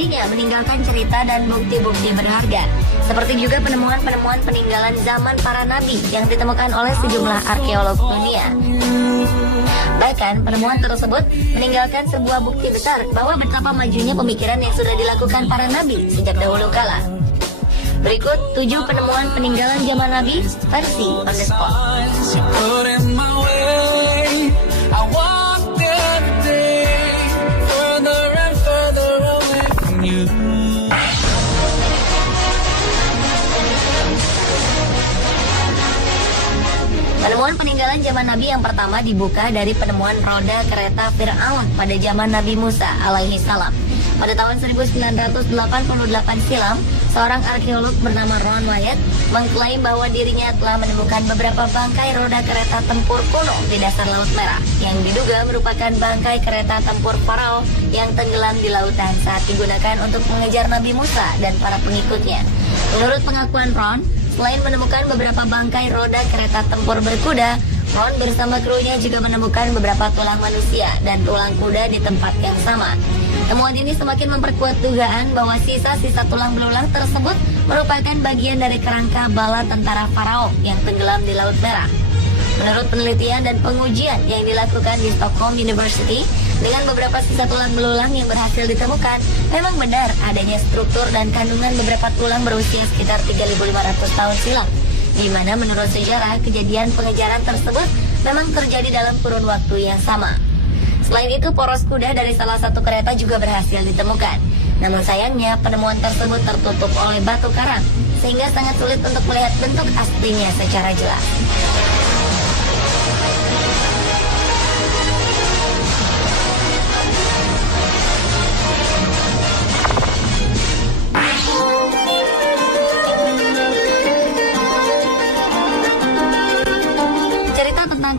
artinya meninggalkan cerita dan bukti-bukti berharga. Seperti juga penemuan-penemuan peninggalan zaman para nabi yang ditemukan oleh sejumlah arkeolog dunia. Bahkan penemuan tersebut meninggalkan sebuah bukti besar bahwa betapa majunya pemikiran yang sudah dilakukan para nabi sejak dahulu kala. Berikut 7 penemuan peninggalan zaman nabi versi on the spot. Penemuan peninggalan zaman Nabi yang pertama dibuka dari penemuan roda kereta Fir'aun pada zaman Nabi Musa alaihi salam. Pada tahun 1988 silam, seorang arkeolog bernama Ron Wyatt mengklaim bahwa dirinya telah menemukan beberapa bangkai roda kereta tempur kuno di dasar Laut Merah yang diduga merupakan bangkai kereta tempur Farao yang tenggelam di lautan saat digunakan untuk mengejar Nabi Musa dan para pengikutnya. Menurut pengakuan Ron, selain menemukan beberapa bangkai roda kereta tempur berkuda, Ron bersama krunya juga menemukan beberapa tulang manusia dan tulang kuda di tempat yang sama. Temuan ini semakin memperkuat dugaan bahwa sisa-sisa tulang belulang tersebut merupakan bagian dari kerangka bala tentara Farao yang tenggelam di Laut Merah. Menurut penelitian dan pengujian yang dilakukan di Stockholm University, dengan beberapa sisa tulang belulang yang berhasil ditemukan, memang benar adanya struktur dan kandungan beberapa tulang berusia sekitar 3.500 tahun silam, di mana menurut sejarah kejadian pengejaran tersebut memang terjadi dalam kurun waktu yang sama. Selain itu, poros kuda dari salah satu kereta juga berhasil ditemukan. Namun sayangnya, penemuan tersebut tertutup oleh batu karang, sehingga sangat sulit untuk melihat bentuk aslinya secara jelas.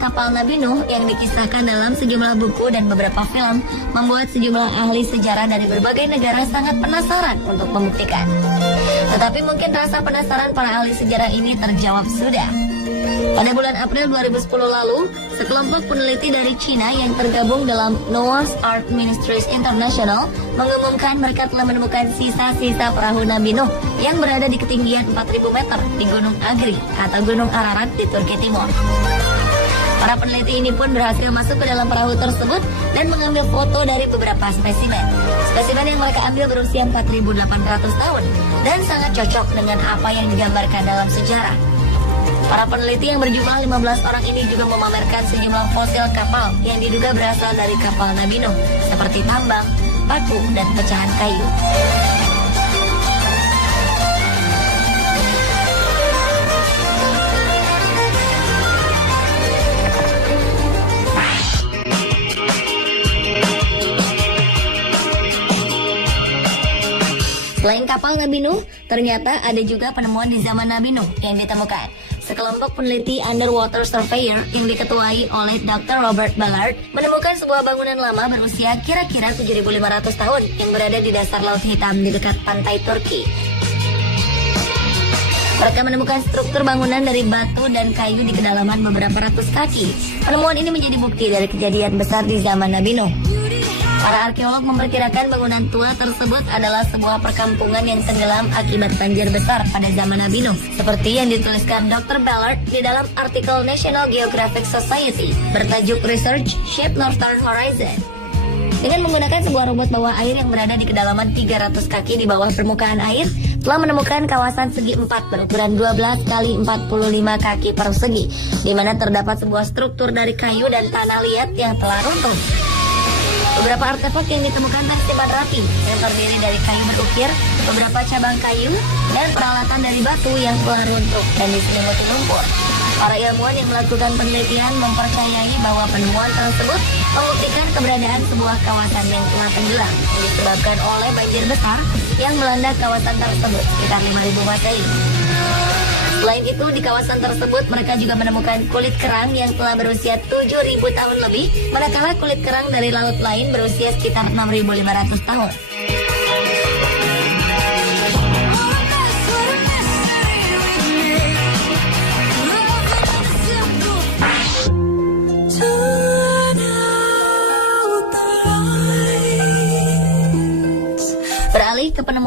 Kapal Nabi Nuh yang dikisahkan dalam sejumlah buku dan beberapa film membuat sejumlah ahli sejarah dari berbagai negara sangat penasaran untuk membuktikan. Tetapi mungkin rasa penasaran para ahli sejarah ini terjawab sudah. Pada bulan April 2010 lalu, sekelompok peneliti dari Cina yang tergabung dalam Noah's Ark Ministries International mengumumkan mereka telah menemukan sisa-sisa perahu Nabi Nuh yang berada di ketinggian 4.000 meter di Gunung Agri atau Gunung Ararat di Turki Timur. Para peneliti ini pun berhasil masuk ke dalam perahu tersebut dan mengambil foto dari beberapa spesimen. Spesimen yang mereka ambil berusia 4.800 tahun dan sangat cocok dengan apa yang digambarkan dalam sejarah. Para peneliti yang berjumlah 15 orang ini juga memamerkan sejumlah fosil kapal yang diduga berasal dari kapal Nabi Nuh, seperti tambang, paku, dan pecahan kayu. Selain kapal Nabi Nuh, ternyata ada juga penemuan di zaman Nabi Nuh yang ditemukan. Sekelompok peneliti underwater surveyor yang diketuai oleh Dr. Robert Ballard menemukan sebuah bangunan lama berusia kira-kira 7.500 tahun yang berada di dasar Laut Hitam di dekat pantai Turki. Mereka menemukan struktur bangunan dari batu dan kayu di kedalaman beberapa ratus kaki. Penemuan ini menjadi bukti dari kejadian besar di zaman Nabi Nuh. Para arkeolog memperkirakan bangunan tua tersebut adalah sebuah perkampungan yang tenggelam akibat banjir besar pada zaman Nabi Nuh, seperti yang dituliskan Dr. Ballard di dalam artikel National Geographic Society bertajuk Research Shape Northern Horizon. Dengan menggunakan sebuah robot bawah air yang berada di kedalaman 300 kaki di bawah permukaan air, telah menemukan kawasan segi 4 berukuran 12 kali 45 kaki persegi, di mana terdapat sebuah struktur dari kayu dan tanah liat yang telah runtuh. Beberapa artefak yang ditemukan tersimpan rapi yang terdiri dari kayu berukir, beberapa cabang kayu, dan peralatan dari batu yang telah runtuh dan diselimuti lumpur. Para ilmuwan yang melakukan penelitian mempercayai bahwa penemuan tersebut membuktikan keberadaan sebuah kawasan yang telah tenggelam disebabkan oleh banjir besar yang melanda kawasan tersebut sekitar 5.000 Masehi. Selain itu, di kawasan tersebut mereka juga menemukan kulit kerang yang telah berusia 7.000 tahun lebih, manakala kulit kerang dari laut lain berusia sekitar 6.500 tahun.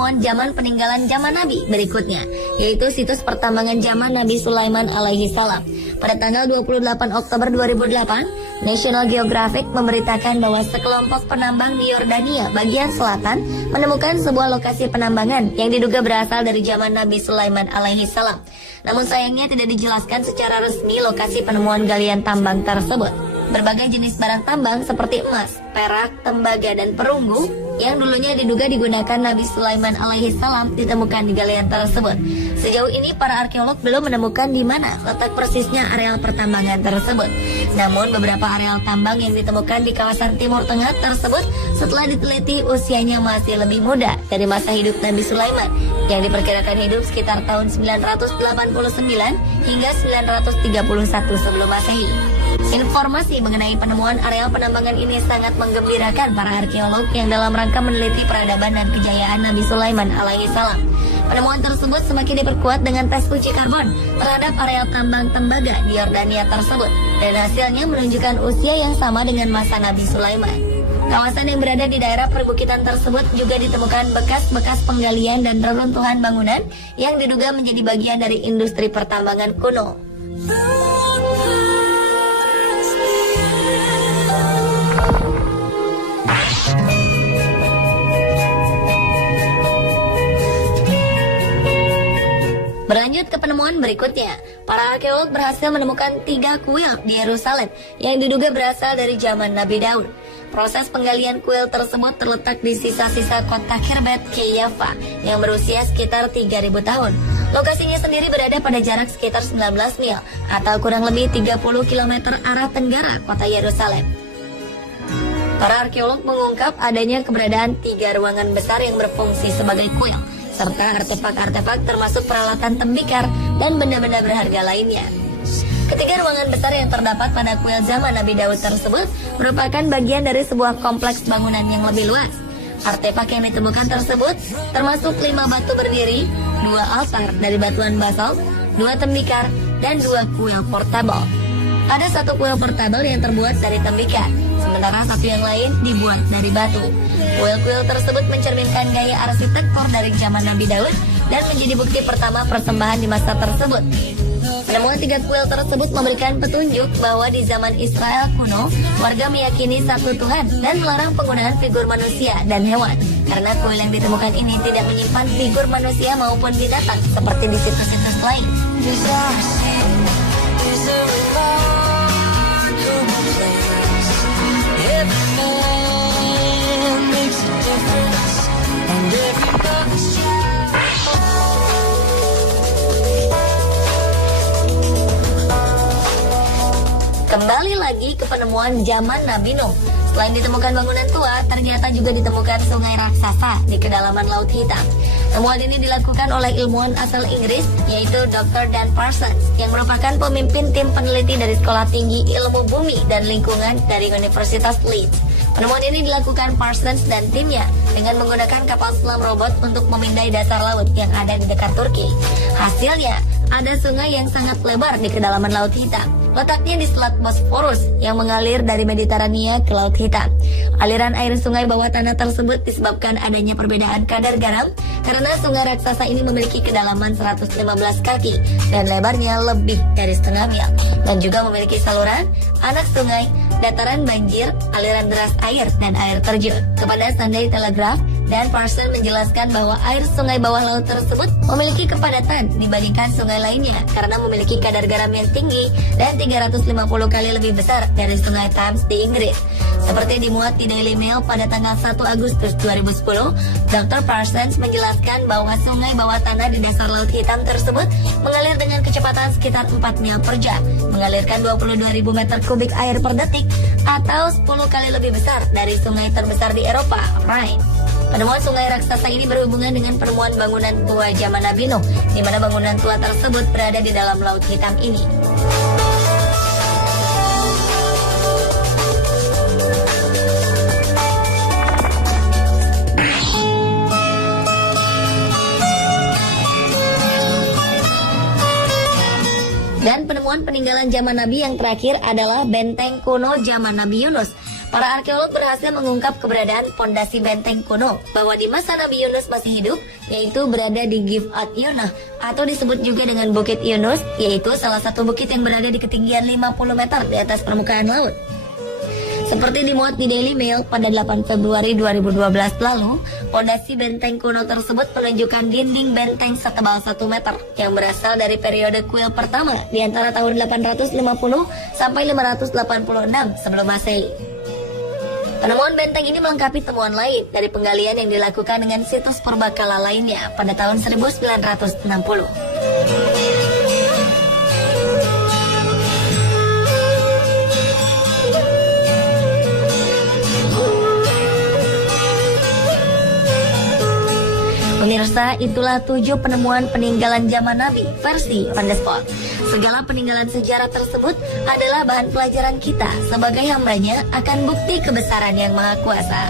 penemuan zaman peninggalan zaman Nabi berikutnya, yaitu situs pertambangan zaman Nabi Sulaiman alaihi salam. Pada tanggal 28 Oktober 2008, National Geographic memberitakan bahwa sekelompok penambang di Yordania bagian selatan menemukan sebuah lokasi penambangan yang diduga berasal dari zaman Nabi Sulaiman alaihi salam. Namun sayangnya tidak dijelaskan secara resmi lokasi penemuan galian tambang tersebut. Berbagai jenis barang tambang seperti emas, perak, tembaga, dan perunggu yang dulunya diduga digunakan Nabi Sulaiman alaihi salam ditemukan di galian tersebut. Sejauh ini para arkeolog belum menemukan di mana letak persisnya areal pertambangan tersebut. Namun beberapa areal tambang yang ditemukan di kawasan Timur Tengah tersebut setelah diteliti usianya masih lebih muda dari masa hidup Nabi Sulaiman yang diperkirakan hidup sekitar tahun 989 hingga 931 sebelum Masehi. Informasi mengenai penemuan areal penambangan ini sangat menggembirakan para arkeolog yang dalam rangka meneliti peradaban dan kejayaan Nabi Sulaiman alaihi salam. Penemuan tersebut semakin diperkuat dengan tes uji karbon terhadap areal tambang tembaga di Yordania tersebut, dan hasilnya menunjukkan usia yang sama dengan masa Nabi Sulaiman. Kawasan yang berada di daerah perbukitan tersebut juga ditemukan bekas-bekas penggalian dan reruntuhan bangunan yang diduga menjadi bagian dari industri pertambangan kuno. Berlanjut ke penemuan berikutnya, para arkeolog berhasil menemukan 3 kuil di Yerusalem yang diduga berasal dari zaman Nabi Daud. Proses penggalian kuil tersebut terletak di sisa-sisa kota Khirbet Qeiyafa yang berusia sekitar 3.000 tahun. Lokasinya sendiri berada pada jarak sekitar 19 mil atau kurang lebih 30 km arah tenggara kota Yerusalem. Para arkeolog mengungkap adanya keberadaan 3 ruangan besar yang berfungsi sebagai kuil, serta artefak-artefak termasuk peralatan tembikar dan benda-benda berharga lainnya. Ketiga ruangan besar yang terdapat pada kuil zaman Nabi Daud tersebut merupakan bagian dari sebuah kompleks bangunan yang lebih luas. Artefak yang ditemukan tersebut termasuk 5 batu berdiri, 2 altar dari batuan basalt, 2 tembikar, dan 2 kuil portable. Ada 1 kuil portable yang terbuat dari tembikar, sementara 1 yang lain dibuat dari batu. Kuil-kuil tersebut mencerminkan gaya arsitektur dari zaman Nabi Daud dan menjadi bukti pertama persembahan di masa tersebut. Penemuan 3 kuil tersebut memberikan petunjuk bahwa di zaman Israel kuno, warga meyakini satu Tuhan dan melarang penggunaan figur manusia dan hewan. Karena kuil yang ditemukan ini tidak menyimpan figur manusia maupun binatang seperti di situs-situs lain. Kembali lagi ke penemuan zaman Nabi Nuh. Selain ditemukan bangunan tua, ternyata juga ditemukan sungai raksasa di kedalaman Laut Hitam. Temuan ini dilakukan oleh ilmuwan asal Inggris, yaitu Dr. Dan Parsons, yang merupakan pemimpin tim peneliti dari Sekolah Tinggi Ilmu Bumi dan Lingkungan dari Universitas Leeds. Penemuan ini dilakukan Parsons dan timnya dengan menggunakan kapal selam robot untuk memindai dasar laut yang ada di dekat Turki. Hasilnya, ada sungai yang sangat lebar di kedalaman Laut Hitam. Letaknya di Selat Bosporus yang mengalir dari Mediterania ke Laut Hitam. Aliran air sungai bawah tanah tersebut disebabkan adanya perbedaan kadar garam karena sungai raksasa ini memiliki kedalaman 115 kaki dan lebarnya lebih dari setengah mil, dan juga memiliki saluran, anak sungai, dataran banjir, aliran deras air, dan air terjun. Kepada Sunday Telegraph, Dan Parsons menjelaskan bahwa air sungai bawah laut tersebut memiliki kepadatan dibandingkan sungai lainnya karena memiliki kadar garam yang tinggi dan 350 kali lebih besar dari sungai Thames di Inggris. Seperti dimuat di Daily Mail pada tanggal 1 Agustus 2010, Dr. Parsons menjelaskan bahwa sungai bawah tanah di dasar Laut Hitam tersebut mengalir dengan kecepatan sekitar 4 mil per jam, mengalirkan 22.000 meter kubik air per detik atau 10 kali lebih besar dari sungai terbesar di Eropa, Rhine. Penemuan sungai raksasa ini berhubungan dengan penemuan bangunan tua zaman Nabi Nuh, di mana bangunan tua tersebut berada di dalam Laut Hitam ini. Dan penemuan peninggalan zaman Nabi yang terakhir adalah benteng kuno zaman Nabi Yunus. Para arkeolog berhasil mengungkap keberadaan pondasi benteng kuno bahwa di masa Nabi Yunus masih hidup, yaitu berada di Givat Yunus atau disebut juga dengan Bukit Yunus, yaitu salah satu bukit yang berada di ketinggian 50 meter di atas permukaan laut. Seperti dimuat di Daily Mail pada 8 Februari 2012 lalu, pondasi benteng kuno tersebut menunjukkan dinding benteng setebal 1 meter yang berasal dari periode kuil pertama di antara tahun 850 sampai 586 sebelum Masehi. Penemuan benteng ini melengkapi temuan lain dari penggalian yang dilakukan dengan situs purbakala lainnya pada tahun 1960. Pemirsa, itulah 7 penemuan peninggalan zaman Nabi versi On The Spot. Segala peninggalan sejarah tersebut adalah bahan pelajaran kita sebagai hambanya akan bukti kebesaran Yang Maha Kuasa.